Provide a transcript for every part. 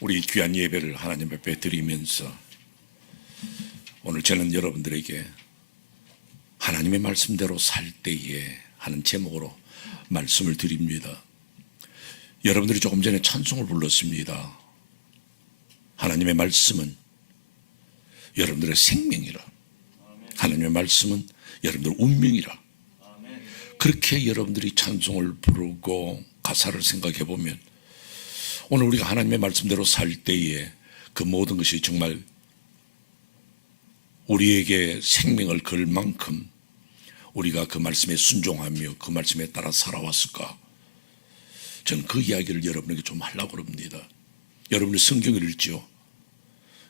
우리 귀한 예배를 하나님 앞에 드리면서 오늘 저는 여러분들에게 하나님의 말씀대로 살 때에 하는 제목으로 말씀을 드립니다. 여러분들이 조금 전에 찬송을 불렀습니다. 하나님의 말씀은 여러분들의 생명이라, 하나님의 말씀은 여러분들의 운명이라. 그렇게 여러분들이 찬송을 부르고 가사를 생각해 보면 오늘 우리가 하나님의 말씀대로 살 때에 그 모든 것이 정말 우리에게 생명을 걸 만큼 우리가 그 말씀에 순종하며 그 말씀에 따라 살아왔을까? 저는 그 이야기를 여러분에게 좀 하려고 합니다. 여러분이 성경을 읽지요.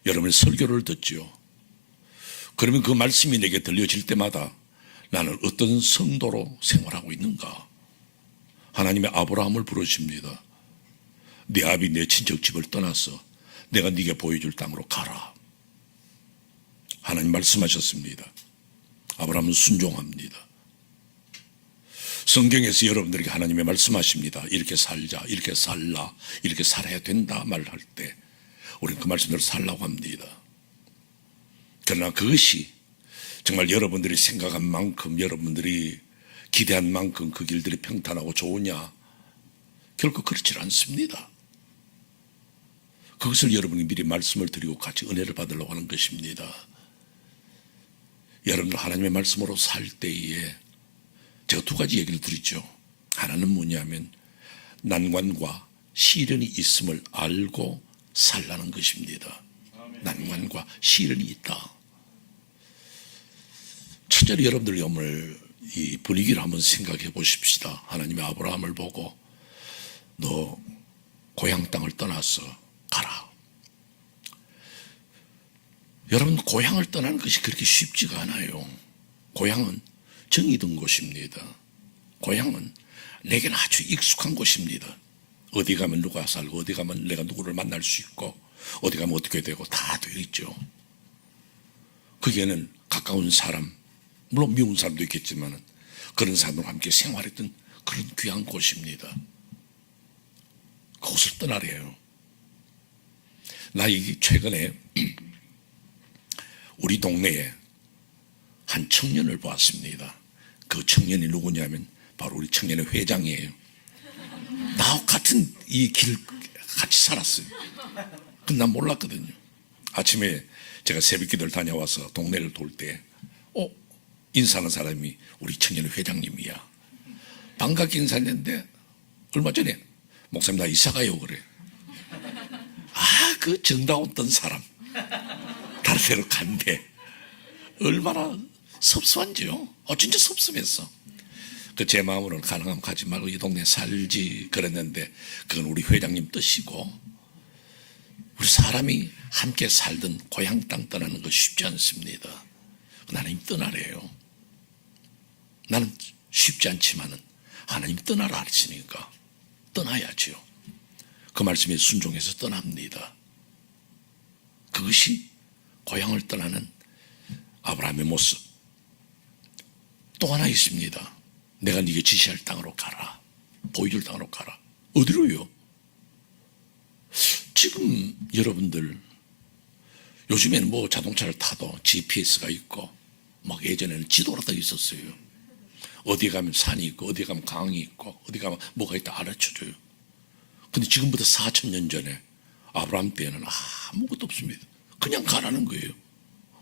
여러분이 설교를 듣지요. 그러면 그 말씀이 내게 들려질 때마다 나는 어떤 성도로 생활하고 있는가? 하나님의 아브라함을 부르십니다. 네 아비 내 친척 집을 떠나서 내가 네게 보여줄 땅으로 가라. 하나님 말씀하셨습니다. 아브라함은 순종합니다. 성경에서 여러분들에게 하나님의 말씀하십니다. 이렇게 살자, 이렇게 살라, 이렇게 살아야 된다 말할 때 우리는 그 말씀대로 살라고 합니다. 그러나 그것이 정말 여러분들이 생각한 만큼, 여러분들이 기대한 만큼 그 길들이 평탄하고 좋으냐? 결코 그렇지 않습니다. 그것을 여러분이 미리 말씀을 드리고 같이 은혜를 받으려고 하는 것입니다. 여러분들 하나님의 말씀으로 살 때에 제가 두 가지 얘기를 드리죠. 하나는 뭐냐면 난관과 시련이 있음을 알고 살라는 것입니다. 난관과 시련이 있다. 첫째로 여러분들 오늘 이 분위기를 한번 생각해 보십시다. 하나님의 아브라함을 보고 너 고향 땅을 떠나서 가라. 여러분, 고향을 떠나는 것이 그렇게 쉽지가 않아요. 고향은 정이 든 곳입니다. 고향은 내게는 아주 익숙한 곳입니다. 어디 가면 누가 살고, 어디 가면 내가 누구를 만날 수 있고, 어디 가면 어떻게 되고 다 되어 있죠. 거기에는 가까운 사람, 물론 미운 사람도 있겠지만 그런 사람들과 함께 생활했던 그런 귀한 곳입니다. 그곳을 떠나래요. 나 최근에 우리 동네에 한 청년을 보았습니다. 그 청년이 누구냐면 바로 우리 청년의 회장이에요. 나하고 같은 이 길 같이 살았어요. 근데 난 몰랐거든요. 아침에 제가 새벽기도를 다녀와서 동네를 돌 때 인사하는 사람이 우리 청년의 회장님이야. 반갑게 인사했는데 얼마 전에 목사님 나 이사가요 그래. 그 정다웠던 사람 다른 데로 간대. 얼마나 섭섭한지요. 진짜 섭섭했어. 제 마음으로는 가능하면 가지 말고 이 동네 살지 그랬는데 그건 우리 회장님 뜻이고, 우리 사람이 함께 살던 고향 땅 떠나는 거 쉽지 않습니다. 하나님 떠나래요. 나는 쉽지 않지만은 하나님 떠나라 하시니까 떠나야지요. 그 말씀에 순종해서 떠납니다. 그것이 고향을 떠나는 아브라함의 모습. 또 하나 있습니다. 내가 네게 지시할 땅으로 가라. 보여줄 땅으로 가라. 어디로요? 지금 여러분들 요즘에는 뭐 자동차를 타도 GPS가 있고 막 예전에는 지도가 있었어요. 어디 가면 산이 있고 어디 가면 강이 있고 어디 가면 뭐가 있다 알려줘요. 근데 지금부터 4,000년 전에 아브라함 때에는 아무것도 없습니다. 그냥 가라는 거예요.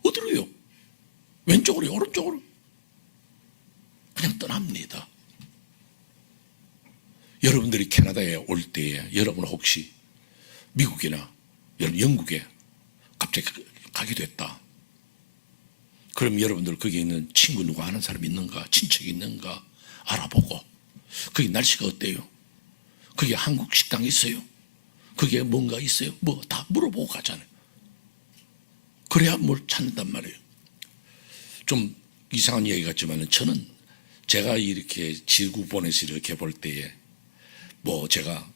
어디로요? 왼쪽으로 오른쪽으로? 그냥 떠납니다. 여러분들이 캐나다에 올 때에 여러분 혹시 미국이나 영국에 갑자기 가게 됐다. 그럼 여러분들 거기에 있는 친구 누구 아는 사람 있는가, 친척이 있는가 알아보고, 거기 날씨가 어때요? 거기에 한국 식당 있어요? 거기에 뭔가 있어요? 뭐 다 물어보고 가잖아요. 그래야 뭘 찾는단 말이에요. 좀 이상한 얘기 같지만 저는 제가 이렇게 지구본에서 이렇게 볼 때에 뭐 제가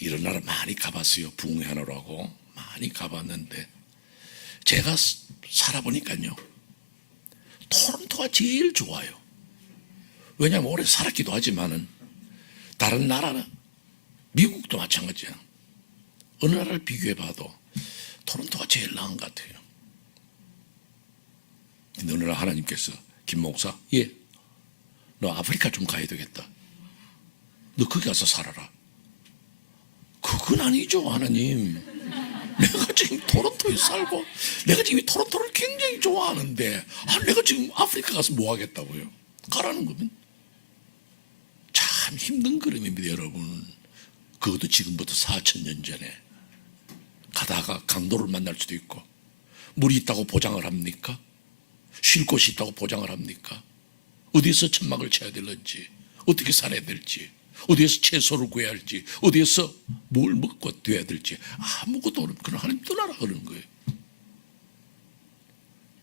이런 나라 많이 가봤어요. 북미하느라고 많이 가봤는데 제가 살아보니까요, 토론토가 제일 좋아요. 왜냐하면 오래 살았기도 하지만은 다른 나라는 미국도 마찬가지야. 어느 나라를 비교해봐도 토론토가 제일 나은 것 같아요. 근데 어느 날 하나님께서 김 목사, 예, 너 아프리카 좀 가야 되겠다. 너 거기 가서 살아라. 그건 아니죠, 하나님. 내가 지금 토론토에 살고 내가 지금 토론토를 굉장히 좋아하는데 내가 지금 아프리카 가서 뭐 하겠다고요? 가라는 거면 참 힘든 걸음입니다, 여러분. 그것도 지금부터 4,000년 전에 가다가 강도를 만날 수도 있고, 물이 있다고 보장을 합니까? 쉴 곳이 있다고 보장을 합니까? 어디에서 천막을 쳐야 될지, 어떻게 살아야 될지, 어디에서 채소를 구해야 할지, 어디에서 뭘 먹고 돼야 될지 아무것도 모르는 그런 하나님 떠나라 그러는 거예요.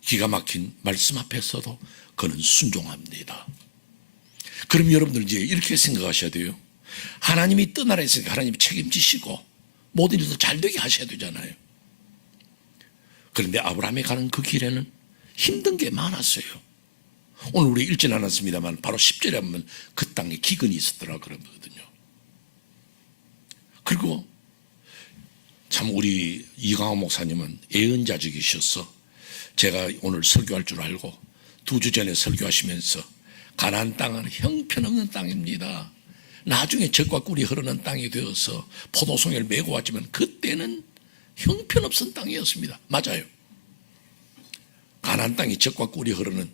기가 막힌 말씀 앞에서도 그는 순종합니다. 그럼 여러분들 이제 이렇게 생각하셔야 돼요. 하나님이 떠나라 했으니까 하나님이 책임지시고 모든 일도 잘 되게 하셔야 되잖아요. 그런데 아브라함이 가는 그 길에는 힘든 게 많았어요. 오늘 우리 읽진 않았습니다만 바로 10절에 보면 그 땅에 기근이 있었더라 그러거든요. 그리고 참 우리 이강호 목사님은 애언자적이셔서 제가 오늘 설교할 줄 알고 2주 전에 설교하시면서 가나안 땅은 형편없는 땅입니다. 나중에 젖과 꿀이 흐르는 땅이 되어서 포도송이를 메고 왔지만 그때는 형편없은 땅이었습니다. 맞아요. 가나안 땅이 젖과 꿀이 흐르는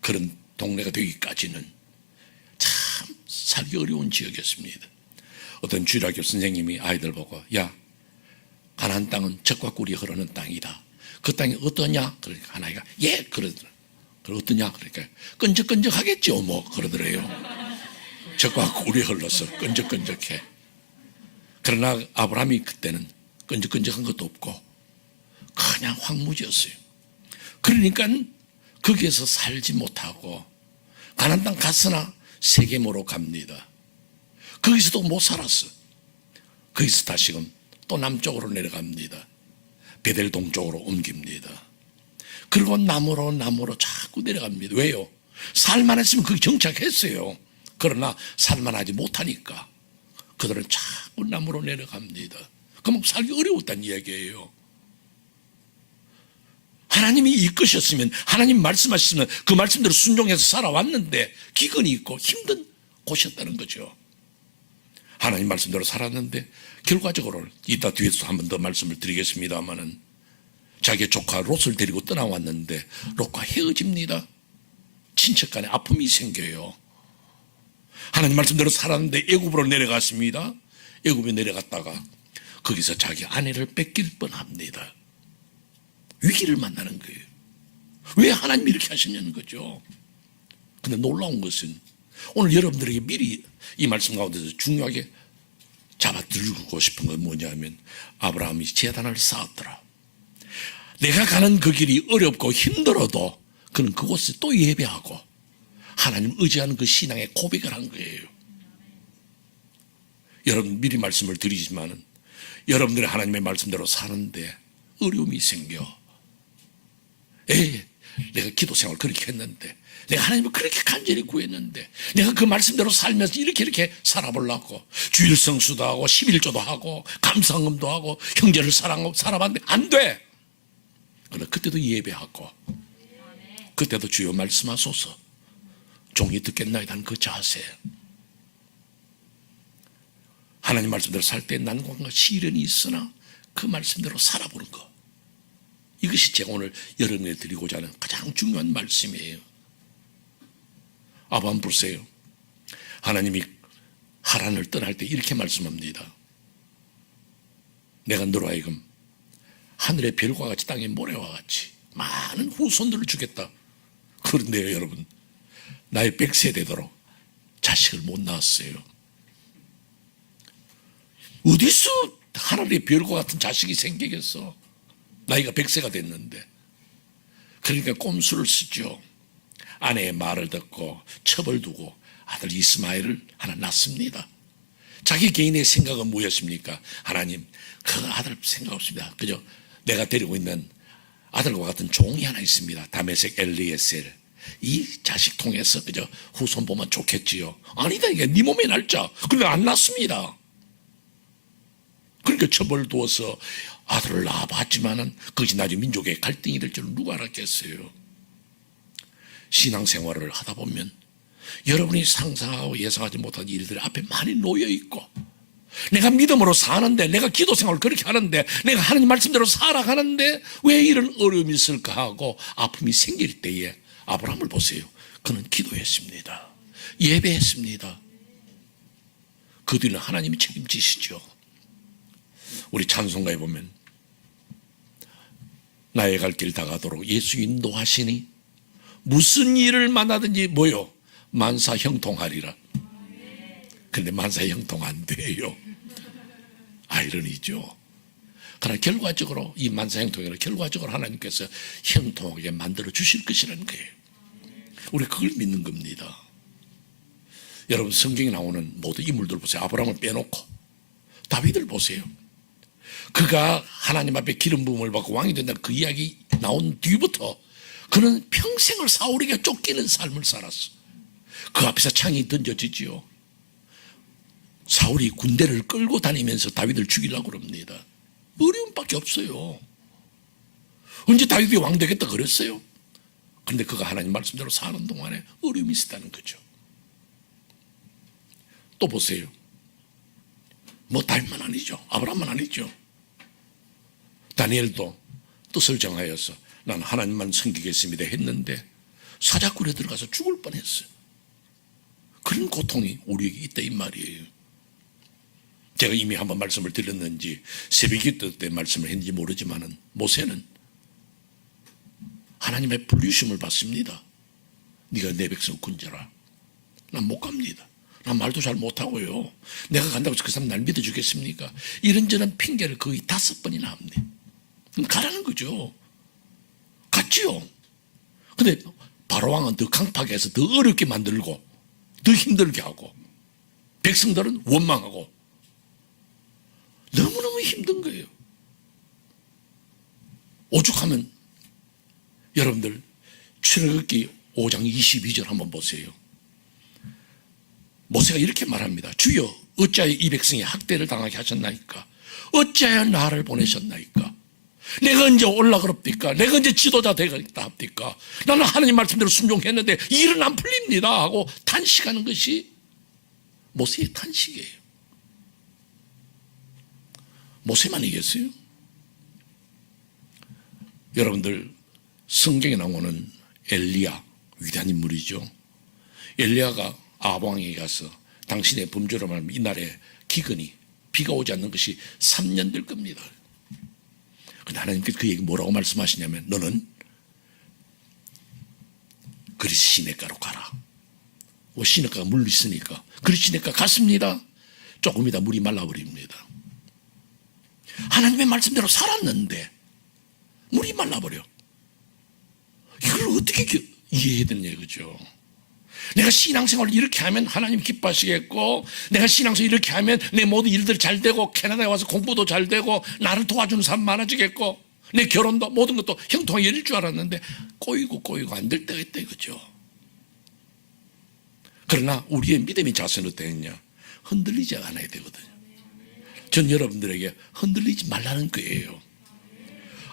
그런 동네가 되기까지는 참 살기 어려운 지역이었습니다. 어떤 주일학교 선생님이 아이들 보고, 야, 가나안 땅은 젖과 꿀이 흐르는 땅이다. 그 땅이 어떠냐? 그러니까 하나가 예 그러더라. 그럼 어떠냐? 그러니까 끈적끈적하겠죠 뭐 그러더래요. 젖과 꿀이 흘러서 끈적끈적해. 그러나 아브라함이 그때는 끈적끈적한 것도 없고 그냥 황무지였어요. 그러니까 거기에서 살지 못하고 가나안 땅 갔으나 세겜으로 갑니다. 거기서도 못 살았어. 거기서 다시금 또 남쪽으로 내려갑니다. 베델 동쪽으로 옮깁니다. 그리고 남으로 자꾸 내려갑니다. 왜요? 살만했으면 거기 정착했어요. 그러나 살만하지 못하니까 그들은 자꾸 남으로 내려갑니다. 그럼 살기 어려웠다는 이야기예요. 하나님이 이끄셨으면, 하나님 말씀하셨으면 그 말씀대로 순종해서 살아왔는데 기근이 있고 힘든 곳이었다는 거죠. 하나님 말씀대로 살았는데 결과적으로 이따 뒤에서 한 번 더 말씀을 드리겠습니다마는 자기 조카 롯을 데리고 떠나왔는데 롯과 헤어집니다. 친척 간에 아픔이 생겨요. 하나님 말씀대로 살았는데 애굽으로 내려갔습니다. 애굽에 내려갔다가 거기서 자기 아내를 뺏길 뻔합니다. 위기를 만나는 거예요. 왜 하나님이 이렇게 하셨냐는 거죠. 근데 놀라운 것은 오늘 여러분들에게 미리 이 말씀 가운데서 중요하게 잡아들고 싶은 건 뭐냐면 아브라함이 제단을 쌓았더라. 내가 가는 그 길이 어렵고 힘들어도 그는 그곳에 또 예배하고 하나님 의지하는 그 신앙의 고백을 한 거예요. 여러분 미리 말씀을 드리지만은 여러분들이 하나님의 말씀대로 사는데 어려움이 생겨. 내가 기도 생활을 그렇게 했는데, 내가 하나님을 그렇게 간절히 구했는데, 내가 그 말씀대로 살면서 이렇게 살아보려고 주일 성수도 하고 11조도 하고 감사헌금도 하고 형제를 사랑하고 살아봤는데 안 돼. 그러나 그때도 예배하고 그때도 주여 말씀하소서 종이 듣겠나이다 하는 그 자세. 하나님 말씀대로 살 때 난관과 시련이 있으나 그 말씀대로 살아보는 것, 이것이 제가 오늘 여러분에게 드리고자 하는 가장 중요한 말씀이에요. 아브라함 보세요. 하나님이 하란을 떠날 때 이렇게 말씀합니다. 내가 너로 하여금 하늘의 별과 같이 땅의 모래와 같이 많은 후손들을 주겠다. 그런데요 여러분, 나의 100세 되도록 자식을 못 낳았어요. 어디서 하늘의 별과 같은 자식이 생기겠어? 나이가 100세가 됐는데. 그러니까 꼼수를 쓰죠. 아내의 말을 듣고 첩을 두고 아들 이스마엘을 하나 낳습니다. 자기 개인의 생각은 무엇입니까? 하나님, 그 아들 생각 없습니다. 그저 내가 데리고 있는 아들과 같은 종이 하나 있습니다. 다메섹 엘리에셀. 이 자식 통해서 그저 후손 보면 좋겠지요. 아니다, 이게 네 몸의 날짜. 근데 안 낳습니다. 그러니까 처벌을 두어서 아들을 낳아봤지만은 그것이 나중에 민족의 갈등이 될 줄은 누가 알았겠어요. 신앙생활을 하다 보면 여러분이 상상하고 예상하지 못한 일들이 앞에 많이 놓여 있고, 내가 믿음으로 사는데, 내가 기도 생활을 그렇게 하는데, 내가 하나님 말씀대로 살아가는데 왜 이런 어려움이 있을까 하고 아픔이 생길 때에 아브라함을 보세요. 그는 기도했습니다. 예배했습니다. 그 뒤는 하나님이 책임지시죠. 우리 찬송가에 보면 나의 갈 길 다가도록 예수 인도하시니 무슨 일을 만나든지 뭐요? 만사 형통하리라. 근데 만사 형통 안 돼요. 아이러니죠. 그러나 결과적으로 이 만사 형통을 결과적으로 하나님께서 형통하게 만들어 주실 것이라는 거예요. 우리 그걸 믿는 겁니다. 여러분, 성경에 나오는 모든 인물들 보세요. 아브라함을 빼놓고 다윗을 보세요. 그가 하나님 앞에 기름 부음을 받고 왕이 된다는 그 이야기 나온 뒤부터 그는 평생을 사울에게 쫓기는 삶을 살았어. 그 앞에서 창이 던져지지요. 사울이 군대를 끌고 다니면서 다윗을 죽이려고 그럽니다. 어려움밖에 없어요. 언제 다윗이 왕 되겠다 그랬어요? 그런데 그가 하나님 말씀대로 사는 동안에 어려움이 있었다는 거죠. 또 보세요. 뭐 다윗만 아니죠. 아브라함만 아니죠. 다니엘도 뜻을 정하여서 난 하나님만 섬기겠습니다 했는데 사자굴에 들어가서 죽을 뻔했어요. 그런 고통이 우리에게 있다 이 말이에요. 제가 이미 한번 말씀을 드렸는지 새벽기도 때 말씀을 했는지 모르지만은 모세는 하나님의 불리심을 받습니다. 네가 내 백성 군자라. 난 못 갑니다. 난 말도 잘 못하고요. 내가 간다고 해서 그 사람 날 믿어주겠습니까? 이런저런 핑계를 거의 5번이나 합니다. 가라는 거죠. 갔지요. 근데 바로왕은 더 강팍하게 해서 더 어렵게 만들고 더 힘들게 하고 백성들은 원망하고 너무너무 힘든 거예요. 오죽하면 여러분들 출애굽기 5장 22절 한번 보세요. 모세가 이렇게 말합니다. 주여 어찌하여 이 백성이 학대를 당하게 하셨나이까? 어찌하여 나를 보내셨나이까? 내가 언제 올라그럽니까? 내가 언제 지도자 되겠다 합니까? 나는 하나님 말씀대로 순종했는데 일은 안 풀립니다 하고 탄식하는 것이 모세의 탄식이에요. 모세만이겠어요? 여러분들 성경에 나오는 엘리야 위대한 인물이죠. 엘리야가 아방에 가서 당신의 범죄로 말하면 이날에 기근이 비가 오지 않는 것이 3년 될 겁니다. 근데 하나님께서 그 얘기 뭐라고 말씀하시냐면 너는 그리스 시냇가로 가라. 시냇가가 물 있으니까 그리스 시냇가 갔습니다. 조금 이따 물이 말라버립니다. 하나님의 말씀대로 살았는데 물이 말라버려. 이걸 어떻게 이해해야 되느냐 이거죠. 내가 신앙생활을 이렇게 하면 하나님 기뻐하시겠고, 내가 신앙생활을 이렇게 하면 내 모든 일들이 잘 되고, 캐나다에 와서 공부도 잘 되고, 나를 도와주는 사람 많아지겠고, 내 결혼도 모든 것도 형통하게 열릴 줄 알았는데 꼬이고 안 될 때가 있다 이거죠. 그러나 우리의 믿음의 자세는 어떻게 했냐? 흔들리지 않아야 되거든요. 전 여러분들에게 흔들리지 말라는 거예요.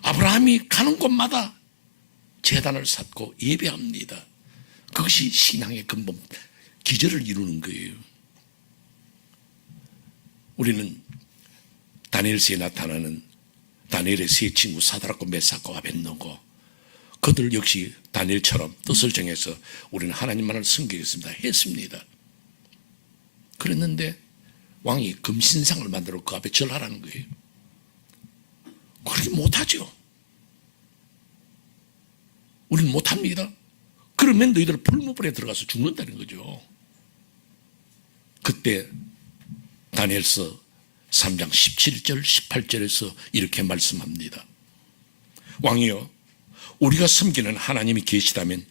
아브라함이 가는 곳마다 제단을 쌓고 예배합니다. 그것이 신앙의 근본, 기절을 이루는 거예요. 우리는 다니엘서에 나타나는 다니엘의 세 친구 사드락과 메삭과 아벳느고, 그들 역시 다니엘처럼 뜻을 정해서 우리는 하나님만을 섬기겠습니다 했습니다. 그랬는데 왕이 금신상을 만들어 그 앞에 절하라는 거예요. 그렇게 못하죠. 우리는 못합니다. 그러면 너희들 풀무불에 들어가서 죽는다는 거죠. 그때 다니엘서 3장 17절 18절에서 이렇게 말씀합니다. 왕이여, 우리가 섬기는 하나님이 계시다면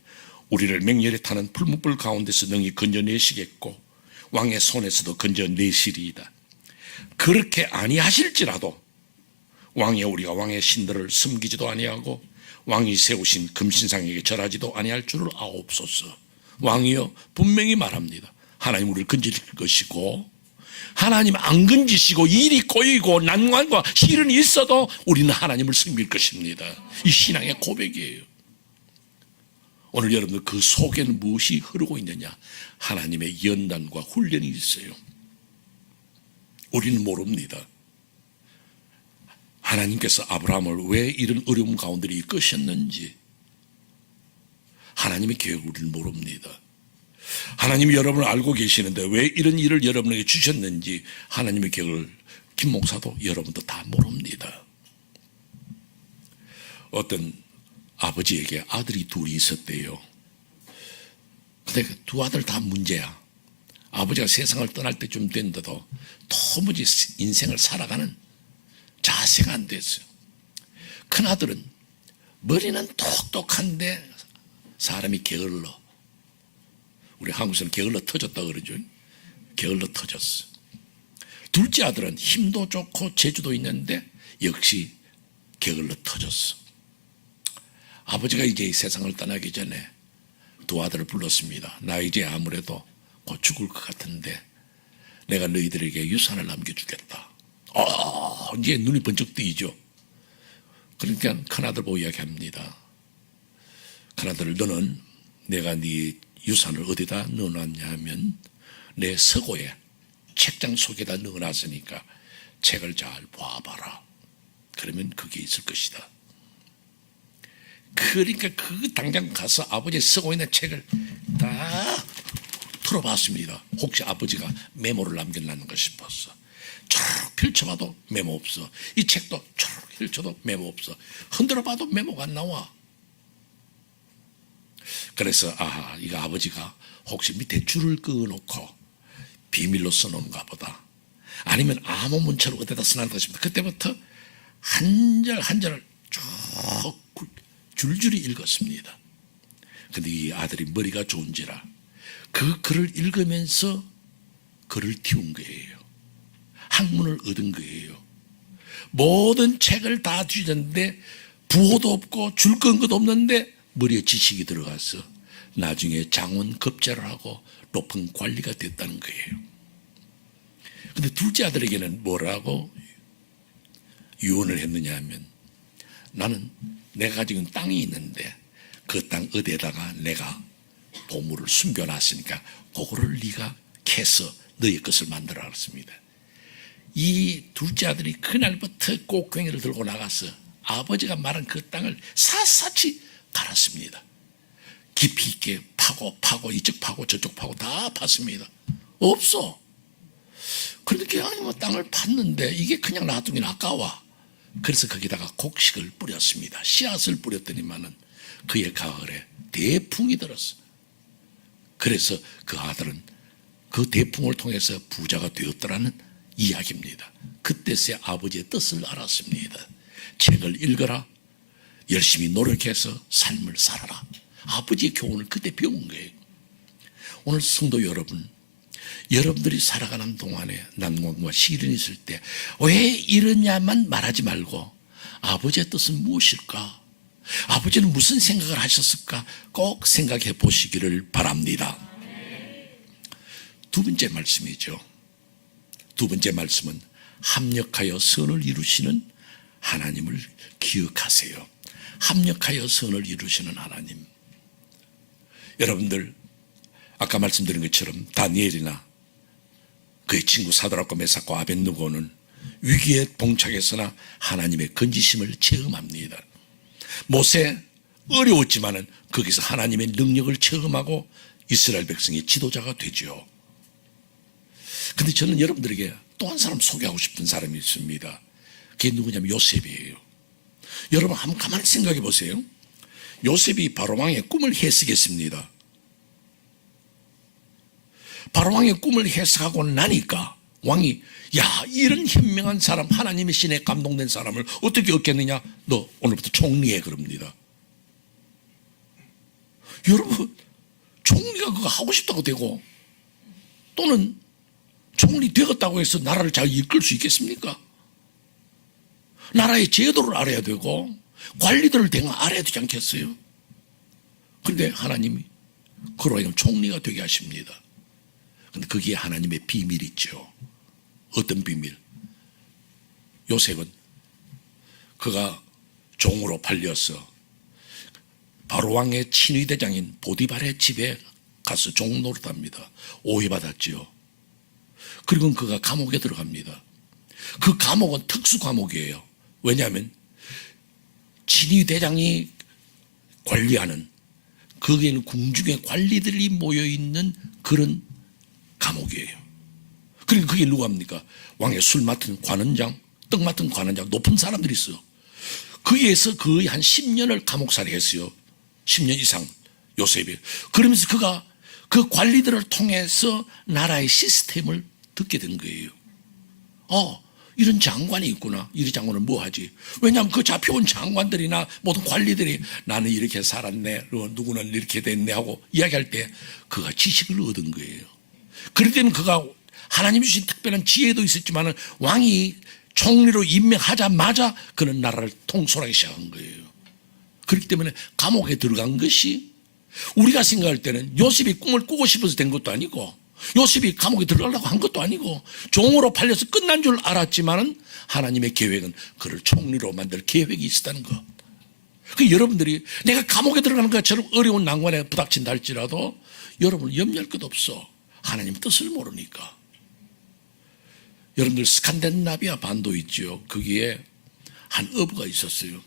우리를 맹렬히 타는 풀무불 가운데서 능히 건져내시겠고 왕의 손에서도 건져내시리이다. 그렇게 아니하실지라도 왕이여, 우리가 왕의 신들을 섬기지도 아니하고 왕이 세우신 금신상에게 절하지도 아니할 줄을 아옵소서. 왕이여, 분명히 말합니다. 하나님 우리를 건질 것이고 하나님 안 건지시고 일이 꼬이고 난관과 시련이 있어도 우리는 하나님을 섬길 것입니다. 이 신앙의 고백이에요. 오늘 여러분들 그 속에는 무엇이 흐르고 있느냐? 하나님의 연단과 훈련이 있어요. 우리는 모릅니다. 하나님께서 아브라함을 왜 이런 어려움 가운데 이끄셨는지 하나님의 계획을 우리는 모릅니다. 하나님이 여러분을 알고 계시는데 왜 이런 일을 여러분에게 주셨는지 하나님의 계획을 김 목사도 여러분도 다 모릅니다. 어떤 아버지에게 아들이 둘이 있었대요. 근데 그 두 아들 다 문제야. 아버지가 세상을 떠날 때쯤 됐는데도 도무지 인생을 살아가는 자세가 안 됐어요. 큰아들은 머리는 똑똑한데 사람이 게을러. 우리 한국에서는 게을러 터졌다 그러죠. 게을러 터졌어. 둘째 아들은 힘도 좋고 재주도 있는데 역시 게을러 터졌어. 아버지가 이제 이 세상을 떠나기 전에 두 아들을 불렀습니다. 나 이제 아무래도 곧 죽을 것 같은데 내가 너희들에게 유산을 남겨주겠다. 이제 눈이 번쩍 뜨이죠. 그러니까 큰아들 보고 이야기합니다. 큰아들, 너는 내가 네 유산을 어디다 넣어놨냐 하면 내 서고에 책장 속에다 넣어놨으니까 책을 잘 봐봐라. 그러면 그게 있을 것이다. 그러니까 그 당장 가서 아버지의 서고에 있는 책을 다 틀어봤습니다. 혹시 아버지가 메모를 남겨놨는가 싶었어. 쭉 펼쳐봐도 메모 없어. 이 책도 쭉 펼쳐도 메모 없어. 흔들어봐도 메모가 안 나와. 그래서 이거 아버지가 혹시 밑에 줄을 그어놓고 비밀로 써놓은가 보다. 아니면 아무 문자로 어디다 써놨는가 싶다. 그때부터 한 절 한 절을 쭉 줄줄이 읽었습니다. 근데 이 아들이 머리가 좋은지라 그 글을 읽으면서 글을 틔운 거예요. 학문을 얻은 거예요. 모든 책을 다 뒤졌는데 부호도 없고 줄 건 것도 없는데 머리에 지식이 들어가서 나중에 장원 급제를 하고 높은 관리가 됐다는 거예요. 근데 둘째 아들에게는 뭐라고 유언을 했느냐 하면, 나는 내가 가지고 있는 땅이 있는데 그 땅 어디에다가 내가 보물을 숨겨놨으니까 그거를 네가 캐서 너의 것을 만들어 놨습니다. 이 둘째 아들이 그날부터 꽃괭이를 들고 나가서 아버지가 말한 그 땅을 샅샅이 갈았습니다. 깊이 있게 파고 이쪽 파고 저쪽 파고 다 팠습니다. 없어. 그러니까 아니 뭐 땅을 팠는데 이게 그냥 놔두긴 아까워. 그래서 거기다가 곡식을 뿌렸습니다. 씨앗을 뿌렸더니만은 그의 가을에 대풍이 들었어. 그래서 그 아들은 그 대풍을 통해서 부자가 되었더라는 이야기입니다. 그때서야 아버지의 뜻을 알았습니다. 책을 읽어라. 열심히 노력해서 삶을 살아라. 아버지의 교훈을 그때 배운 거예요. 오늘 성도 여러분, 여러분들이 살아가는 동안에 난관과 시련이 있을 때 왜 이러냐만 말하지 말고 아버지의 뜻은 무엇일까? 아버지는 무슨 생각을 하셨을까? 꼭 생각해 보시기를 바랍니다. 두 번째 말씀이죠. 두 번째 말씀은 합력하여 선을 이루시는 하나님을 기억하세요. 합력하여 선을 이루시는 하나님. 여러분들 아까 말씀드린 것처럼 다니엘이나 그의 친구 사드락과 메삭과 아벳느고는 위기에 봉착해서나 하나님의 건지심을 체험합니다. 모세 어려웠지만은 거기서 하나님의 능력을 체험하고 이스라엘 백성의 지도자가 되죠. 근데 저는 여러분들에게 또 한 사람 소개하고 싶은 사람이 있습니다. 그게 누구냐면 요셉이에요. 여러분 한번 가만히 생각해 보세요. 요셉이 바로왕의 꿈을 해석했습니다. 바로왕의 꿈을 해석하고 나니까 왕이 이런 현명한 사람, 하나님의 신에 감동된 사람을 어떻게 얻겠느냐? 너 오늘부터 총리해 그럽니다. 여러분 총리가 그거 하고 싶다고 되고 또는 총리 되었다고 해서 나라를 잘 이끌 수 있겠습니까? 나라의 제도를 알아야 되고 관리들을 알아야 되지 않겠어요? 그런데 하나님이 그로 하여금 총리가 되게 하십니다. 그런데 거기에 하나님의 비밀이 있죠. 어떤 비밀? 요셉은 그가 종으로 팔려서 바로왕의 친위대장인 보디발의 집에 가서 종 노릇합니다. 오해받았지요. 그리고 그가 감옥에 들어갑니다. 그 감옥은 특수 감옥이에요. 왜냐하면 친위대장이 관리하는, 거기에는 궁중의 관리들이 모여있는 그런 감옥이에요. 그러니까 그게 누가 합니까? 왕의 술 맡은 관원장, 떡 맡은 관원장, 높은 사람들이 있어요. 거기에서 거의 한 10년을 감옥살이 했어요. 10년 이상 요셉이. 그러면서 그가 그 관리들을 통해서 나라의 시스템을 듣게 된 거예요. 이런 장관이 있구나. 이 장관은 뭐 하지? 왜냐하면 그 잡혀온 장관들이나 모든 관리들이 나는 이렇게 살았네, 누구는 이렇게 됐네 하고 이야기할 때 그가 지식을 얻은 거예요. 그럴 때는 그가 하나님 주신 특별한 지혜도 있었지만 왕이 총리로 임명하자마자 그는 나라를 통솔하기 시작한 거예요. 그렇기 때문에 감옥에 들어간 것이 우리가 생각할 때는 요셉이 꿈을 꾸고 싶어서 된 것도 아니고 요셉이 감옥에 들어가려고 한 것도 아니고 종으로 팔려서 끝난 줄 알았지만 하나님의 계획은 그를 총리로 만들 계획이 있었다는 것. 그 여러분들이 내가 감옥에 들어가는 것처럼 어려운 난관에 부닥친다 할지라도 여러분은 염려할 것 없어. 하나님 뜻을 모르니까. 여러분들 스칸데나비아 반도 있죠. 거기에 한 어부가 있었어요.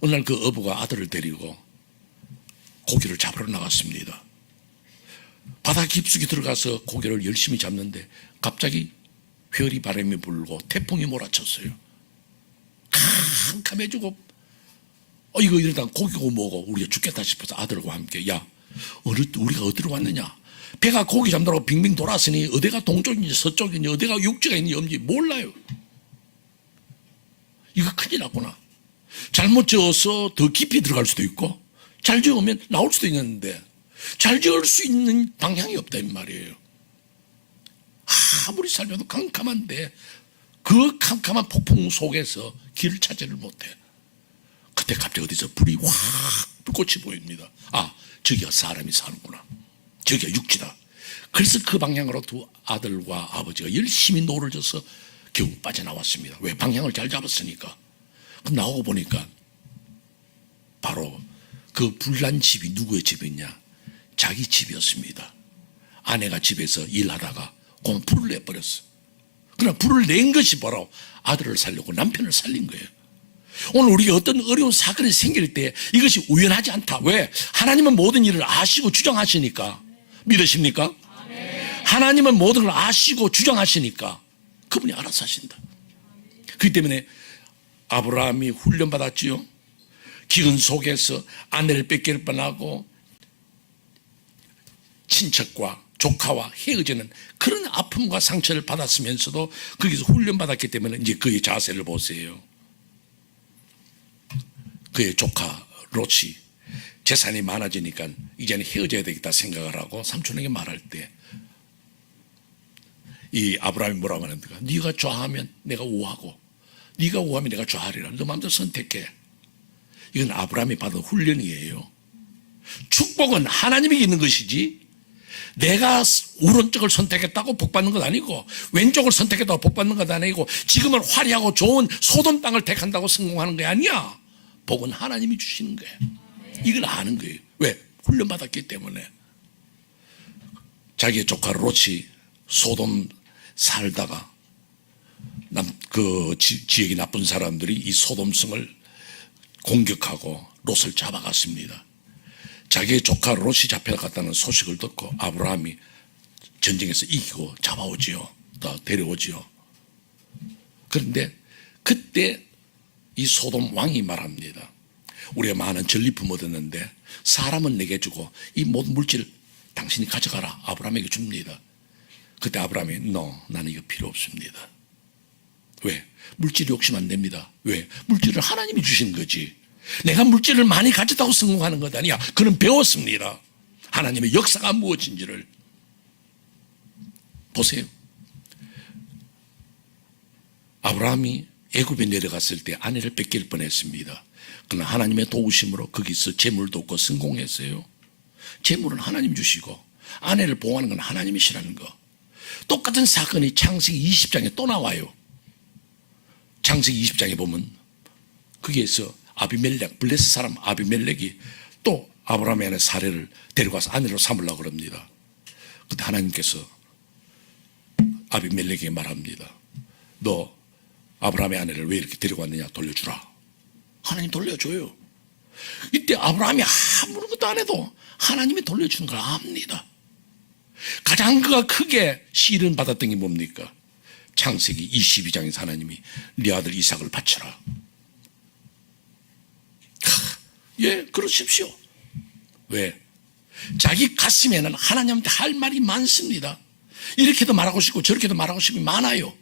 어느 날 그 어부가 아들을 데리고 고기를 잡으러 나갔습니다. 바다 깊숙이 들어가서 고기를 열심히 잡는데 갑자기 회오리 바람이 불고 태풍이 몰아쳤어요. 캄캄해지고 이거 이러다가 고기가 뭐고 우리가 죽겠다 싶어서 아들과 함께 우리가 어디로 왔느냐, 배가 고기 잡느라고 빙빙 돌았으니 어디가 동쪽인지 서쪽인지 어디가 육지가 있는지 없는지 몰라요. 이거 큰일 났구나. 잘못 지어서 더 깊이 들어갈 수도 있고 잘 지으면 나올 수도 있는데 잘 지을 수 있는 방향이 없다 이 말이에요. 아무리 살려도 캄캄한데 그 캄캄한 폭풍 속에서 길을 찾지를 못해. 그때 갑자기 어디서 불이 확 불꽃이 보입니다. 저기가 사람이 사는구나. 저기가 육지다. 그래서 그 방향으로 두 아들과 아버지가 열심히 노를 져서 겨우 빠져나왔습니다. 왜? 방향을 잘 잡았으니까. 나오고 보니까 바로 그 불난 집이 누구의 집이냐? 자기 집이었습니다. 아내가 집에서 일하다가 그만 불을 내버렸어. 그러나 불을 낸 것이 바로 아들을 살려고 남편을 살린 거예요. 오늘 우리가 어떤 어려운 사건이 생길 때 이것이 우연하지 않다. 왜? 하나님은 모든 일을 아시고 주장하시니까. 믿으십니까? 하나님은 모든 걸 아시고 주장하시니까 그분이 알아서 하신다. 그렇기 때문에 아브라함이 훈련받았지요. 기근 속에서 아내를 뺏길 뻔하고 친척과 조카와 헤어지는 그런 아픔과 상처를 받았으면서도 거기서 훈련받았기 때문에 이제 그의 자세를 보세요. 그의 조카 롯이 재산이 많아지니까 이제는 헤어져야 되겠다 생각을 하고 삼촌에게 말할 때 이 아브라함이 뭐라고 하는가? 네가 좋아하면 내가 우하고 네가 우하면 내가 좋아하리라. 너 마음대로 선택해. 이건 아브라함이 받은 훈련이에요. 축복은 하나님에게 있는 것이지 내가 오른쪽을 선택했다고 복받는 것 아니고 왼쪽을 선택했다고 복받는 것 아니고 지금은 화려하고 좋은 소돔 땅을 택한다고 성공하는 게 아니야. 복은 하나님이 주시는 거예요. 이걸 아는 거예요. 왜? 훈련받았기 때문에. 자기의 조카 롯이 소돔 살다가 그 지역의 나쁜 사람들이 이 소돔성을 공격하고 롯을 잡아갔습니다. 자기의 조카 롯이 잡혀갔다는 소식을 듣고 아브라함이 전쟁에서 이기고 잡아오지요. 또 데려오지요. 그런데 그때 이 소돔 왕이 말합니다. 우리가 많은 전리품 얻었는데 사람은 내게 주고 이 모든 물질 당신이 가져가라. 아브라함에게 줍니다. 그때 아브라함이 나는 이거 필요 없습니다. 왜? 물질 욕심 안 됩니다. 왜? 물질을 하나님이 주신 거지. 내가 물질을 많이 가졌다고 성공하는 것 아니야. 그는 배웠습니다. 하나님의 역사가 무엇인지를. 보세요. 아브라함이 애굽에 내려갔을 때 아내를 뺏길 뻔했습니다. 그러나 하나님의 도우심으로 거기서 재물도 얻고 성공했어요. 재물은 하나님 주시고 아내를 보호하는 건 하나님이시라는 거. 똑같은 사건이 창세기 20장에 또 나와요. 창세기 20장에 보면 거기에서 아비멜렉, 블레셋 사람 아비멜렉이 또 아브라함의 아내 사례를 데려가서 아내로 삼으려고 그럽니다. 그때 하나님께서 아비멜렉에게 말합니다. 너 아브라함의 아내를 왜 이렇게 데려갔느냐, 돌려주라. 하나님 돌려줘요. 이때 아브라함이 아무것도 안 해도 하나님이 돌려주는 걸 압니다. 가장 그가 크게 시련 받았던 게 뭡니까? 창세기 22장에서 하나님이 네 아들 이삭을 바쳐라. 예, 그러십시오. 왜? 자기 가슴에는 하나님한테 할 말이 많습니다. 이렇게도 말하고 싶고 저렇게도 말하고 싶이 많아요.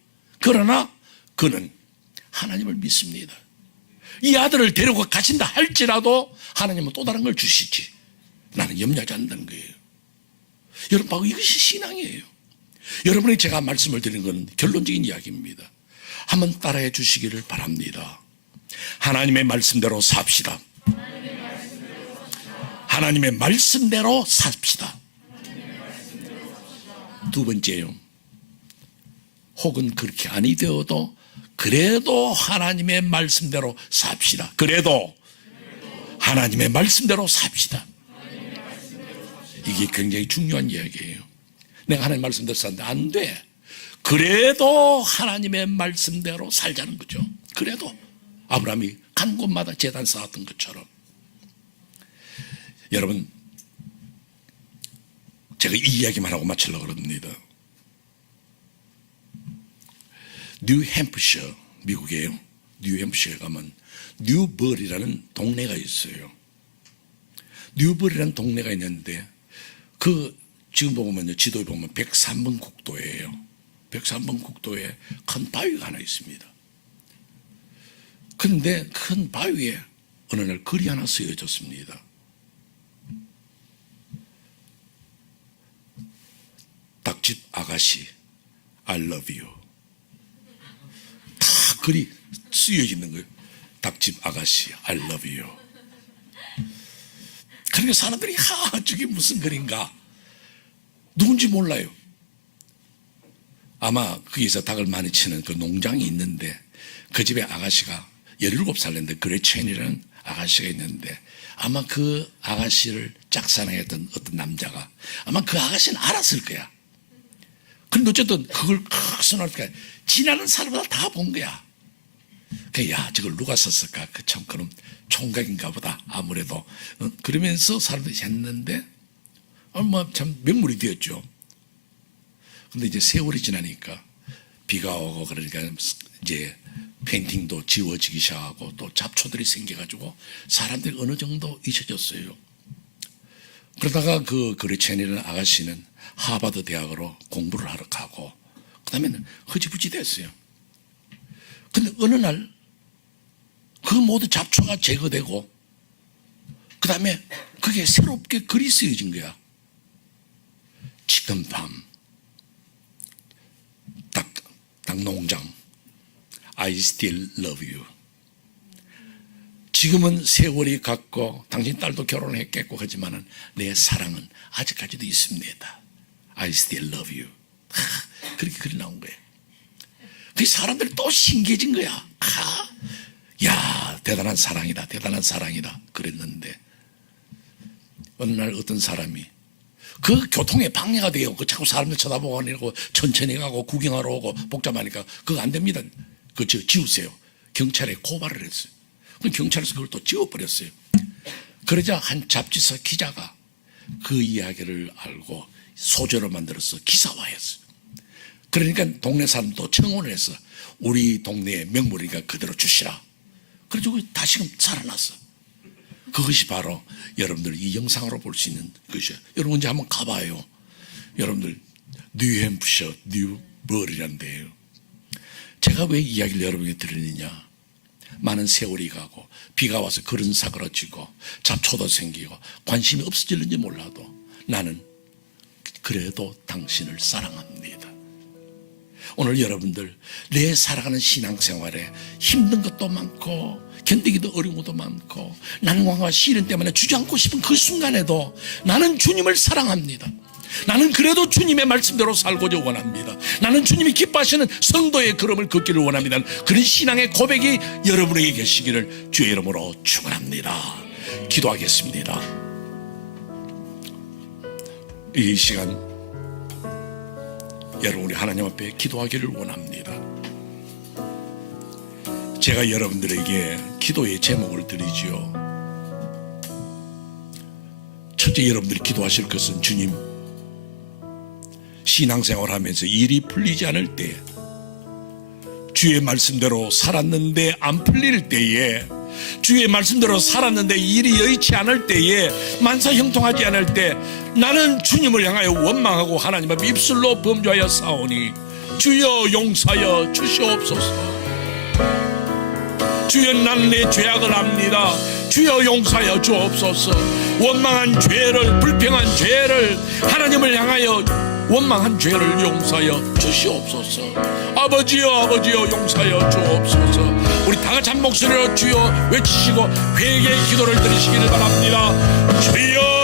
그러나 그는 하나님을 믿습니다. 이 아들을 데리고 가신다 할지라도 하나님은 또 다른 걸 주시지, 나는 염려하지 않는다는 거예요. 여러분, 바로 이것이 신앙이에요. 여러분이 제가 말씀을 드리는 건 결론적인 이야기입니다. 한번 따라해 주시기를 바랍니다. 하나님의 말씀대로 삽시다. 하나님의 말씀대로 삽시다. 두 번째요, 혹은 그렇게 아니 되어도 그래도 하나님의 말씀대로 삽시다. 그래도 하나님의 말씀대로 삽시다. 이게 굉장히 중요한 이야기예요. 내가 하나님의 말씀대로 사는데 안 돼. 그래도 하나님의 말씀대로 살자는 거죠. 그래도 아브라함이 간 곳마다 제단 쌓았던 것처럼. 여러분, 제가 이 이야기만 하고 마치려고 합니다. 뉴햄프셔, 미국이에요. 뉴햄프셔에 가면 뉴버리라는 동네가 있어요. 뉴버리라는 동네가 있는데 지금 보면요, 지도에 보면 103번 국도예요. 103번 국도에 큰 바위가 하나 있습니다. 그런데 큰 바위에 어느 날 글이 하나 쓰여졌습니다. 닭집 아가씨, I love you. 다 글이 쓰여져 있는 거예요. 닭집 아가씨, I love you. 그러니까 사람들이 저게 무슨 글인가? 누군지 몰라요. 아마 거기서 닭을 많이 치는 그 농장이 있는데 그 집에 아가씨가 17살인데 그레첸이라는 아가씨가 있는데 아마 그 아가씨를 짝사랑했던 어떤 남자가 아마 그 아가씨는 알았을 거야. 근데 어쨌든 그걸 크 써놓으니까 지나는 사람마다 다 본 거야. 야, 저걸 누가 썼을까? 참, 그럼 총각인가 보다. 아무래도. 그러면서 사람들이 했는데, 참 명물이 되었죠. 근데 이제 세월이 지나니까 비가 오고 그러니까 이제 페인팅도 지워지기 시작하고 또 잡초들이 생겨가지고 사람들이 어느 정도 잊혀졌어요. 그러다가 그 그레첸이라는 아가씨는 하버드 대학으로 공부를 하러 가고, 그 다음에는 흐지부지 됐어요. 근데 어느 날 그 모두 잡초가 제거되고 그 다음에 그게 새롭게 글이 쓰여진 거야. 지금 밤 닭농장 I still love you. 지금은 세월이 갔고 당신 딸도 결혼을 했겠고 하지만은 내 사랑은 아직까지도 있습니다. I still love you. 그렇게 글이 나온 거예요. 그 사람들이 또 신기해진 거야. 야, 대단한 사랑이다, 대단한 사랑이다 그랬는데 어느 날 어떤 사람이 그 교통에 방해가 돼요. 그 자꾸 사람들 쳐다보고 하고 천천히 가고 구경하러 오고 복잡하니까 그거 안 됩니다. 그거 지우세요. 경찰에 고발을 했어요. 그럼 경찰에서 그걸 또 지워버렸어요. 그러자 한 잡지사 기자가 그 이야기를 알고 소재로 만들어서 기사화했어요. 그러니까 동네 사람도 청원을 해서 우리 동네의 명물이니까 그대로 주시라. 그래서 다시금 살아났어. 그것이 바로 여러분들 이 영상으로 볼 수 있는 것이에요. 여러분 이제 한번 가봐요. 여러분들 뉴햄프셔 뉴버리라는 데예요. 제가 왜 이야기를 여러분에게 드리느냐, 많은 세월이 가고 비가 와서 그런 사고가 지고 잡초도 생기고 관심이 없어질는지 몰라도 나는 그래도 당신을 사랑합니다. 오늘 여러분들 내 살아가는 신앙생활에 힘든 것도 많고 견디기도 어려운 것도 많고 난관과 시련 때문에 주저앉고 싶은 그 순간에도 나는 주님을 사랑합니다. 나는 그래도 주님의 말씀대로 살고자 원합니다. 나는 주님이 기뻐하시는 성도의 걸음을 걷기를 원합니다. 그런 신앙의 고백이 여러분에게 계시기를 주의 이름으로 축원합니다. 기도하겠습니다. 이 시간 여러분 우리 하나님 앞에 기도하기를 원합니다. 제가 여러분들에게 기도의 제목을 드리지요. 첫째, 여러분들이 기도하실 것은 주님, 신앙생활하면서 일이 풀리지 않을 때, 주의 말씀대로 살았는데 안 풀릴 때에, 주의 말씀대로 살았는데 일이 여의치 않을 때에, 만사 형통하지 않을 때 나는 주님을 향하여 원망하고 하나님 앞에 입술로 범죄하여 싸우니 주여 용서하여 주시옵소서. 주여 나는 내 죄악을 압니다. 주여 용서하여 주옵소서. 원망한 죄를, 불평한 죄를, 하나님을 향하여 원망한 죄를 용서하여 주시옵소서. 아버지여 아버지여 용서하여 주옵소서. 우리 다같이 한 목소리로 주여 외치시고 회개의 기도를 드리시기를 바랍니다. 주여